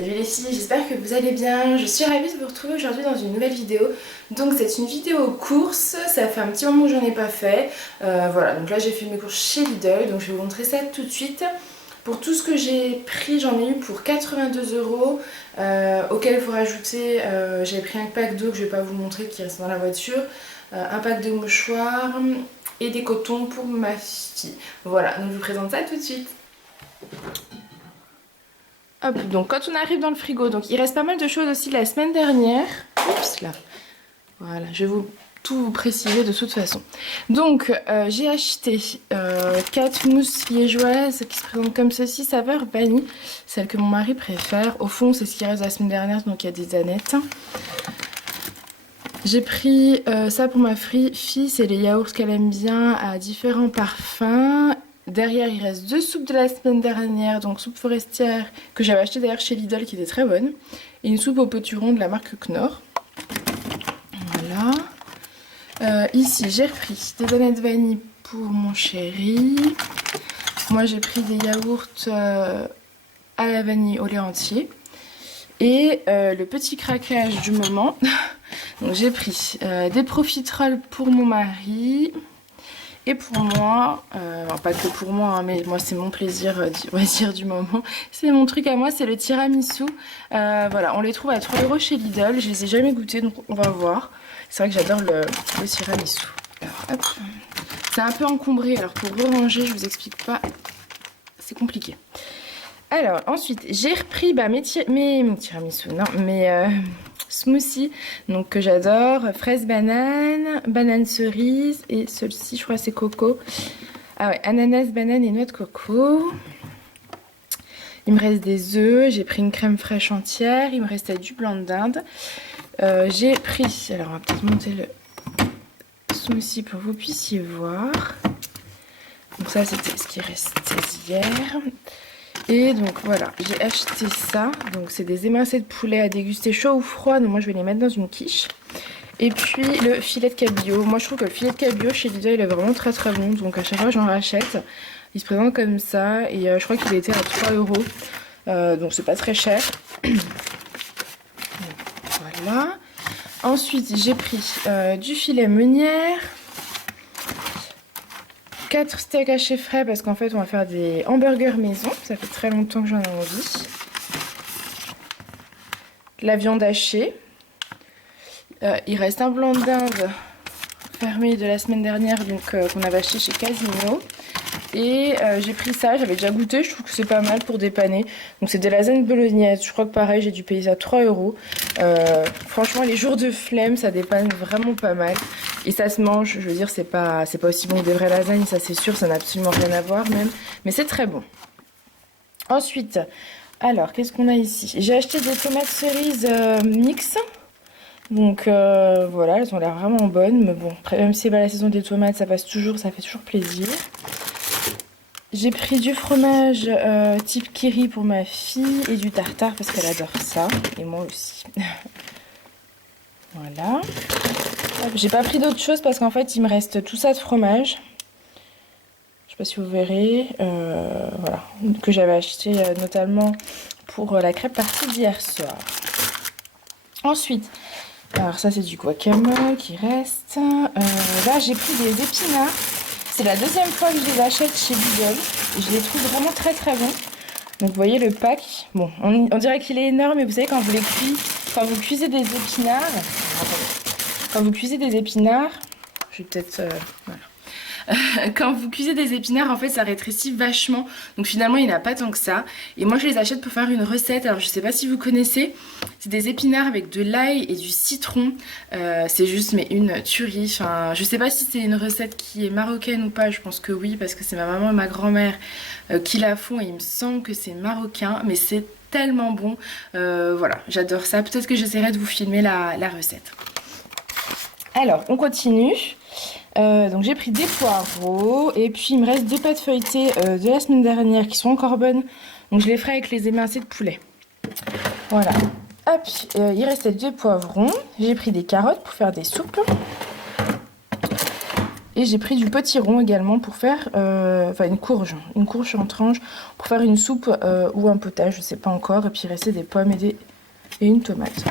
Salut les filles, j'espère que vous allez bien. Je suis ravie de vous retrouver aujourd'hui dans une nouvelle vidéo. Donc c'est une vidéo course, ça fait un petit moment que j'en ai pas fait. Voilà, donc là j'ai fait mes courses chez Lidl, donc je vais vous montrer ça tout de suite. Pour tout ce que j'ai pris, j'en ai eu pour 82 €, auquel il faut rajouter, j'ai pris un pack d'eau que je vais pas vous montrer qui reste dans la voiture, un pack de mouchoirs et des cotons pour ma fille. Voilà, donc je vous présente ça tout de suite. Hop, donc quand on arrive dans le frigo, donc il reste pas mal de choses aussi la semaine dernière. Oups là. Voilà, je vais tout vous préciser de toute façon. Donc j'ai acheté 4 mousses liégeoises qui se présentent comme ceci, saveur vanille, celle que mon mari préfère. Au fond c'est ce qui reste de la semaine dernière, donc il y a des annettes. J'ai pris ça pour ma fille, c'est les yaourts qu'elle aime bien à différents parfums. Derrière, il reste 2 soupes de la semaine dernière, donc soupe forestière que j'avais acheté d'ailleurs chez Lidl qui était très bonne, et une soupe au potiron de la marque Knorr. Voilà. Ici, j'ai repris des annettes vanille pour mon chéri. Moi, j'ai pris des yaourts à la vanille au lait entier. Et le petit craquage du moment, donc j'ai pris des profiteroles pour mon mari. Et pour moi, pas que pour moi, hein, mais moi c'est mon plaisir du moment. C'est mon truc à moi, c'est le tiramisu. Voilà, on les trouve à 3 € chez Lidl. Je les ai jamais goûtés, donc on va voir. C'est vrai que j'adore le tiramisu. Alors, hop. C'est un peu encombré, alors pour ranger, je vous explique pas. C'est compliqué. Alors, ensuite, j'ai repris mes tiramisu, non, mes smoothies, donc que j'adore, fraise banane, banane cerise, et celui-ci, je crois c'est coco. Ah ouais, ananas, banane et noix de coco. Il me reste des œufs, j'ai pris une crème fraîche entière, il me restait du blanc d'Inde. J'ai pris, alors on va peut-être monter le smoothie pour que vous puissiez voir. Donc ça, c'était ce qui restait hier. Et donc voilà, j'ai acheté ça, donc c'est des émincés de poulet à déguster chaud ou froid, donc moi je vais les mettre dans une quiche. Et puis le filet de cabillaud, moi je trouve que le filet de cabillaud chez Lidl il est vraiment très très bon, donc à chaque fois j'en rachète. Il se présente comme ça, et je crois qu'il était à 3 €, donc c'est pas très cher. Voilà. Ensuite j'ai pris du filet meunière. 4 steaks hachés frais parce qu'en fait on va faire des hamburgers maison, ça fait très longtemps que j'en ai envie. La viande hachée. Il reste un blanc d'Inde fermé de la semaine dernière, donc qu'on avait acheté chez Casino. Et j'ai pris ça, j'avais déjà goûté, je trouve que c'est pas mal pour dépanner. Donc c'est des lasagnes bolognaises, je crois que pareil j'ai dû payer ça 3 €. Franchement les jours de flemme ça dépanne vraiment pas mal. Et ça se mange, je veux dire c'est pas aussi bon que des vraies lasagnes, ça c'est sûr, ça n'a absolument rien à voir même. Mais c'est très bon. Ensuite, alors qu'est-ce qu'on a ici? J'ai acheté des tomates cerises mix. Donc voilà, elles ont l'air vraiment bonnes. Mais bon, après, même si c'est pas la saison des tomates, ça passe toujours, ça fait toujours plaisir. J'ai pris du fromage type Kiri pour ma fille et du tartare parce qu'elle adore ça. Et moi aussi. Voilà. J'ai pas pris d'autre chose parce qu'en fait il me reste tout ça de fromage. Je sais pas si vous verrez. Voilà. Que j'avais acheté notamment pour la crêpe partie d'hier soir. Ensuite, alors ça c'est du guacamole qui reste. Là j'ai pris des épinards. C'est la deuxième fois que je les achète chez Lidl. Et je les trouve vraiment très très bons. Donc vous voyez le pack. Bon, on dirait qu'il est énorme, mais vous savez quand vous cuisez des épinards. Quand vous cuisez des épinards, je vais peut-être... voilà. Quand vous cuisez des épinards, en fait, ça rétrécit vachement. Donc finalement, il n'y en a pas tant que ça. Et moi, je les achète pour faire une recette. Alors, je sais pas si vous connaissez. C'est des épinards avec de l'ail et du citron. C'est juste, mais une tuerie. Enfin, je sais pas si c'est une recette qui est marocaine ou pas. Je pense que oui, parce que c'est ma maman et ma grand-mère qui la font. Et il me semble que c'est marocain. Mais c'est tellement bon. Voilà, j'adore ça. Peut-être que j'essaierai de vous filmer la recette. Alors, on continue. Donc j'ai pris des poireaux et puis il me reste 2 pâtes feuilletées de la semaine dernière qui sont encore bonnes. Donc je les ferai avec les émincés de poulet. Voilà. Hop, il restait 2 poivrons. J'ai pris des carottes pour faire des soupes. Et j'ai pris du potiron également pour faire, enfin une courge en tranche pour faire une soupe ou un potage, je sais pas encore. Et puis il restait des pommes et une tomate.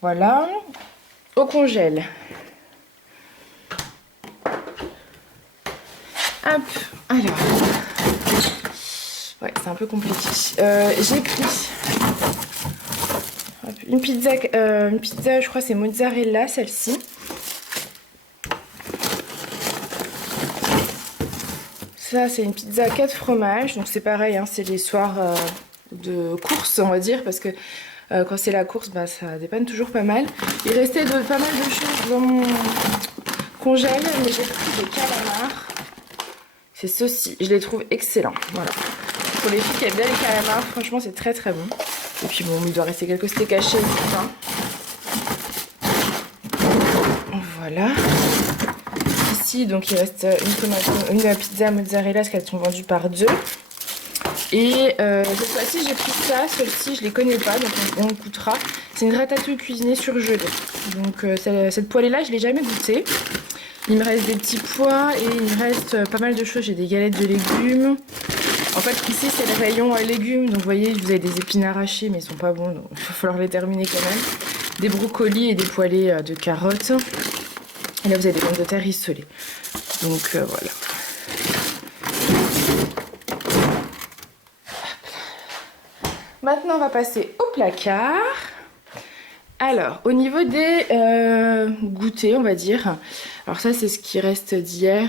Voilà. Au congèle. Hop, alors. Ouais, c'est un peu compliqué. J'ai pris une pizza, je crois c'est mozzarella, celle-ci. Ça, c'est une pizza 4 fromages. Donc c'est pareil, hein, c'est les soirs de course, on va dire, parce que quand c'est la course, bah, ça dépanne toujours pas mal. Il restait pas mal de choses dans mon congèle, mais j'ai pris des calamars. C'est ceci, je les trouve excellents. Voilà. Pour les filles qui aiment bien les calamars, franchement, c'est très très bon. Et puis bon, il doit rester quelques steaks hachés et tout ça. Voilà. Ici, donc il reste une pizza mozzarella, parce qu'elles sont vendues par 2. Et cette fois-ci, j'ai pris ça. Celle-ci, je les connais pas, donc on goûtera. C'est une ratatouille cuisinée surgelée. Donc cette poêlée-là, je l'ai jamais goûtée. Il me reste des petits pois et il me reste pas mal de choses. J'ai des galettes de légumes. En fait, ici, c'est le rayon légumes. Donc, vous voyez, vous avez des épinards hachés, mais ils sont pas bons. Donc, il va falloir les terminer quand même. Des brocolis et des poêlées de carottes. Et là, vous avez des pommes de terre rissolées. Donc, voilà. Maintenant, on va passer au placard. Alors, au niveau des goûters, on va dire. Alors ça, c'est ce qui reste d'hier.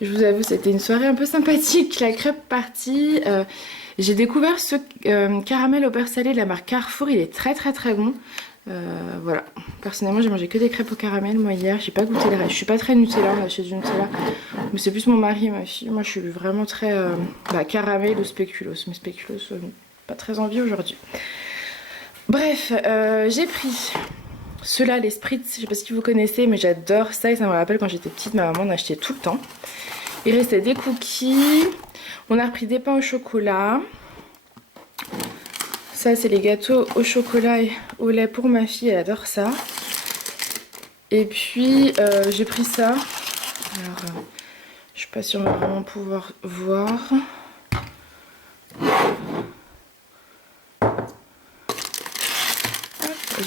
Je vous avoue, c'était une soirée un peu sympathique. La crêpe partie. J'ai découvert ce caramel au beurre salé de la marque Carrefour. Il est très très très bon. Voilà. Personnellement, j'ai mangé que des crêpes au caramel. Moi, hier, j'ai pas goûté le reste. Je suis pas très Nutella, on achète du Nutella. Mais c'est plus mon mari et ma fille. Moi, je suis vraiment très caramel ou spéculoos. Mais spéculoos, pas très envie aujourd'hui. Bref, j'ai pris ceux-là, les Spritz, je sais pas si vous connaissez, mais j'adore ça et ça me rappelle quand j'étais petite, ma maman en achetait tout le temps. Il restait des cookies, on a repris des pains au chocolat. Ça, c'est les gâteaux au chocolat et au lait pour ma fille, elle adore ça. Et puis, j'ai pris ça. Alors, je suis pas sûre de vraiment pouvoir voir.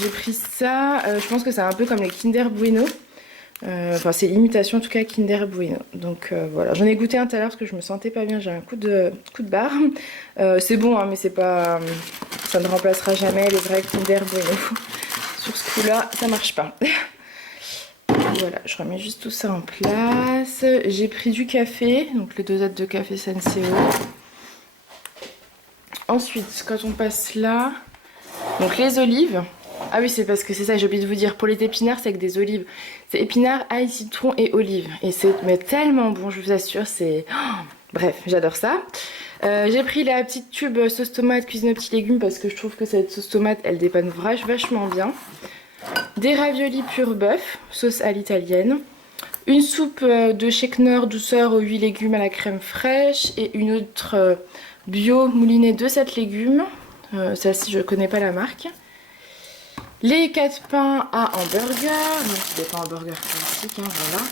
J'ai pris ça, je pense que c'est un peu comme les Kinder Bueno. Enfin, c'est l'imitation en tout cas Kinder Bueno. Donc voilà, j'en ai goûté un tout à l'heure parce que je me sentais pas bien, j'ai un coup de barre. C'est bon, hein, mais c'est pas, ça ne remplacera jamais les vrais Kinder Bueno. Sur ce coup-là, ça marche pas. Voilà, je remets juste tout ça en place. J'ai pris du café, donc les dosettes de café Senseo. Ensuite, quand on passe là, donc les olives. Ah oui, c'est parce que c'est ça, j'ai oublié de vous dire. Pour les épinards, c'est avec des olives. C'est épinards, ail, citron et olives. Et c'est tellement bon, je vous assure. C'est... Oh, bref, j'adore ça. J'ai pris la petite tube sauce tomate cuisine aux petits légumes parce que je trouve que cette sauce tomate, elle dépanne vachement bien. Des raviolis pur bœuf, sauce à l'italienne. Une soupe de chez Knorr douceur aux 8 légumes à la crème fraîche. Et une autre bio moulinée de 7 légumes. Celle-ci, je connais pas la marque. Les 4 pains à hamburger, donc des pains hamburger classiques, hein, voilà.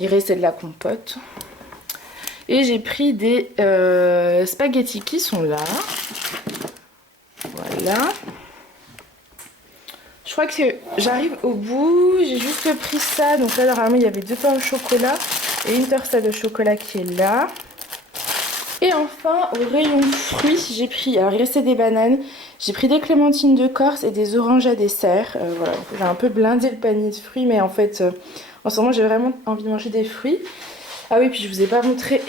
Il restait de la compote. Et j'ai pris des spaghettis qui sont là. Voilà. Je crois que j'arrive au bout. J'ai juste pris ça. Donc là, normalement, il y avait 2 pains au chocolat et une torsade au chocolat qui est là. Et enfin, au rayon fruits, j'ai pris, alors il restait des bananes, j'ai pris des clémentines de Corse et des oranges à dessert. Voilà, j'ai un peu blindé le panier de fruits, mais en fait, en ce moment, j'ai vraiment envie de manger des fruits. Ah oui, puis je vous ai pas montré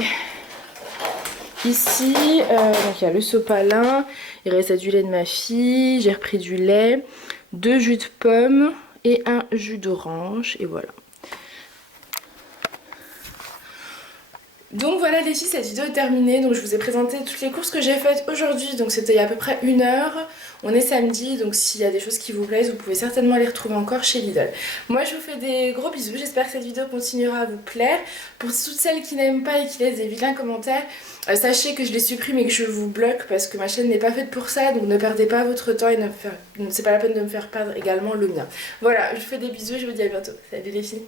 ici, donc il y a le sopalin, il restait du lait de ma fille, j'ai repris du lait, 2 jus de pomme et un jus d'orange, et voilà. Donc voilà les filles, cette vidéo est terminée. Donc je vous ai présenté toutes les courses que j'ai faites aujourd'hui. Donc c'était il y a à peu près 1 heure. On est samedi, donc s'il y a des choses qui vous plaisent, vous pouvez certainement les retrouver encore chez Lidl. Moi je vous fais des gros bisous, j'espère que cette vidéo continuera à vous plaire. Pour toutes celles qui n'aiment pas et qui laissent des vilains commentaires, sachez que je les supprime et que je vous bloque parce que ma chaîne n'est pas faite pour ça. Donc ne perdez pas votre temps et c'est pas la peine de me faire perdre également le mien. Voilà, je vous fais des bisous et je vous dis à bientôt. Salut les filles.